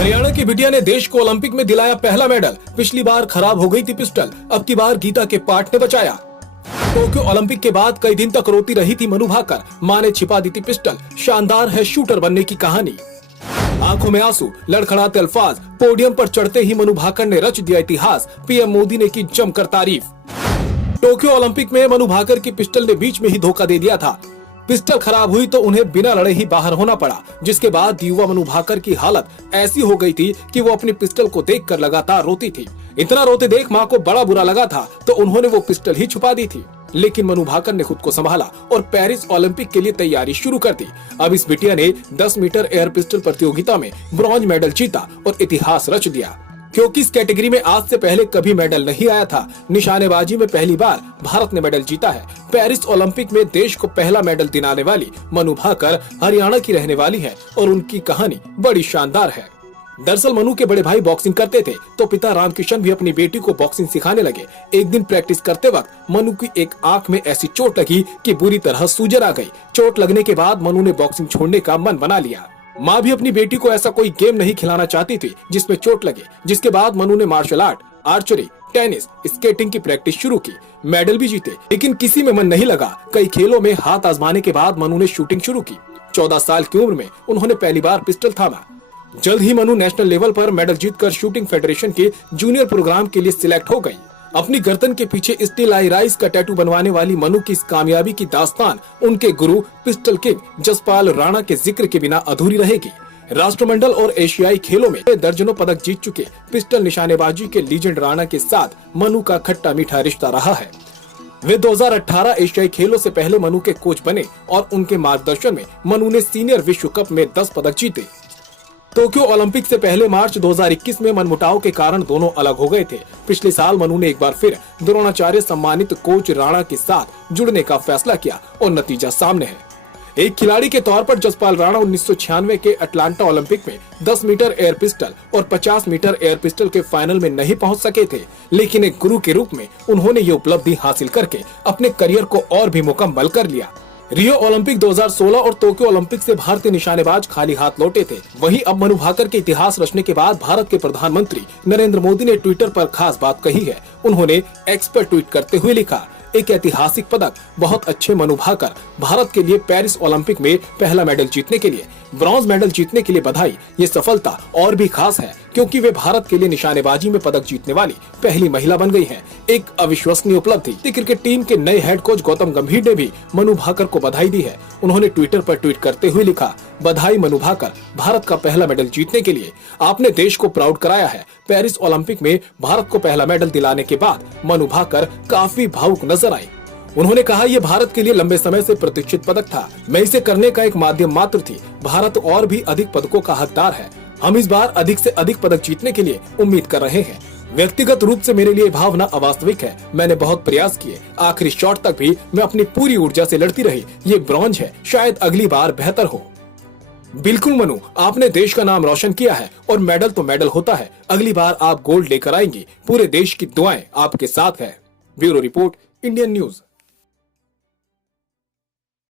हरियाणा की बिटिया ने देश को ओलंपिक में दिलाया पहला मेडल। पिछली बार खराब हो गई थी पिस्टल, अब की बार गीता के पार्ट ने बचाया। टोक्यो ओलंपिक के बाद कई दिन तक रोती रही थी मनु भाकर, मां ने छिपा दी थी पिस्टल। शानदार है शूटर बनने की कहानी। आंखों में आंसू, लड़खड़ाते अल्फाज, पोडियम पर चढ़ते ही मनु भाकर ने रच दिया इतिहास। पीएम मोदी ने की जमकर तारीफ। टोक्यो ओलंपिक में मनु भाकर की पिस्टल ने बीच में ही धोखा दे दिया था। पिस्टल खराब हुई तो उन्हें बिना लड़े ही बाहर होना पड़ा, जिसके बाद युवा मनु भाकर की हालत ऐसी हो गई थी कि वो अपनी पिस्टल को देखकर लगातार रोती थी। इतना रोते देख मां को बड़ा बुरा लगा था तो उन्होंने वो पिस्टल ही छुपा दी थी। लेकिन मनु भाकर ने खुद को संभाला और पेरिस ओलंपिक के लिए तैयारी शुरू कर दी। अब इस बिटिया ने 10 मीटर एयर पिस्टल प्रतियोगिता में ब्रॉन्ज मेडल जीता और इतिहास रच दिया, क्योंकि इस कैटेगरी में आज से पहले कभी मेडल नहीं आया था। निशानेबाजी में पहली बार भारत ने मेडल जीता है। पेरिस ओलंपिक में देश को पहला मेडल दिलाने वाली मनु भाकर हरियाणा की रहने वाली है और उनकी कहानी बड़ी शानदार है। दरअसल मनु के बड़े भाई बॉक्सिंग करते थे तो पिता रामकिशन भी अपनी बेटी को बॉक्सिंग सिखाने लगे। एक दिन प्रैक्टिस करते वक्त मनु की एक आंख में ऐसी चोट लगी कि बुरी तरह सूजन आ गई। चोट लगने के बाद मनु ने बॉक्सिंग छोड़ने का मन बना लिया। माँ भी अपनी बेटी को ऐसा कोई गेम नहीं खिलाना चाहती थी जिसमें चोट लगे, जिसके बाद मनु ने martial art, archery, tennis, skating की प्रैक्टिस शुरू की। मेडल भी जीते, लेकिन किसी में मन नहीं लगा। कई खेलों में हाथ आजमाने के बाद मनु ने शूटिंग शुरू की। 14 साल की उम्र में उन्होंने पहली बार पिस्टल थामा। जल्द ही मनु नेशनल लेवल पर मेडल जीतकर शूटिंग फेडरेशन के जूनियर प्रोग्राम के लिए सिलेक्ट हो गई। अपनी गर्दन के पीछे स्टील आई राइस का टैटू बनवाने वाली मनु की इस कामयाबी की दास्तान उनके गुरु पिस्टल किंग जसपाल राणा के जिक्र के बिना अधूरी रहेगी। राष्ट्रमंडल और एशियाई खेलों में दर्जनों पदक जीत चुके पिस्टल निशानेबाजी के लीजेंड राणा के साथ मनु का खट्टा मीठा रिश्ता रहा है। वे 2018 एशियाई खेलों से पहले मनु के कोच बने और उनके मार्गदर्शन में मनु ने सीनियर विश्व कप में 10 पदक जीते। टोक्यो ओलंपिक से पहले मार्च 2021 में मनमुटाव के कारण दोनों अलग हो गए थे। पिछले साल मनु ने एक बार फिर द्रोणाचार्य सम्मानित कोच राणा के साथ जुड़ने का फैसला किया और नतीजा सामने है। एक खिलाड़ी के तौर पर जसपाल राणा 1996 के अटलांटा ओलंपिक में 10 मीटर एयर पिस्टल और 50 मीटर एयर पिस्टल के फाइनल में नहीं पहुंच सके थे, लेकिन एक गुरु के रूप में उन्होंने ये उपलब्धि हासिल करके अपने करियर को और भी मुकम्मल कर लिया। रियो ओलंपिक 2016 और टोक्यो ओलंपिक से भारतीय निशानेबाज खाली हाथ लौटे थे। वहीं अब मनु भाकर के इतिहास रचने के बाद भारत के प्रधानमंत्री नरेंद्र मोदी ने ट्विटर पर खास बात कही है। उन्होंने एक्स पर ट्वीट करते हुए लिखा, एक ऐतिहासिक पदक, बहुत अच्छे मनु भाकर, भारत के लिए पेरिस ओलंपिक में पहला मेडल जीतने के लिए, ब्रॉन्ज मेडल जीतने के लिए बधाई। ये सफलता और भी खास है क्योंकि वे भारत के लिए निशानेबाजी में पदक जीतने वाली पहली महिला बन गई हैं। एक अविश्वसनीय उपलब्धि। क्रिकेट टीम के नए हेड कोच गौतम गंभीर ने भी मनु भाकर को बधाई दी है। उन्होंने ट्विटर पर ट्वीट करते हुए लिखा, बधाई मनु भाकर, भारत का पहला मेडल जीतने के लिए आपने देश को प्राउड कराया है। पेरिस ओलंपिक में भारत को पहला मेडल दिलाने के बाद मनु भाकर काफी भावुक नजर आई। उन्होंने कहा, ये भारत के लिए लंबे समय से प्रतीक्षित पदक था। मैं इसे करने का एक माध्यम मात्र थी। भारत और भी अधिक पदकों का हकदार है। हम इस बार अधिक से अधिक पदक जीतने के लिए उम्मीद कर रहे हैं। व्यक्तिगत रूप से मेरे लिए भावना अवास्तविक है। मैंने बहुत प्रयास किए, आखिरी शॉट तक भी मैं अपनी पूरी ऊर्जा से लड़ती रही। ये ब्रॉन्ज है, शायद अगली बार बेहतर हो। बिल्कुल मनु, आपने देश का नाम रोशन किया है और मेडल तो मेडल होता है। अगली बार आप गोल्ड लेकर आएंगी। पूरे देश की दुआएं आपके साथ है। Bureau report, Indian news.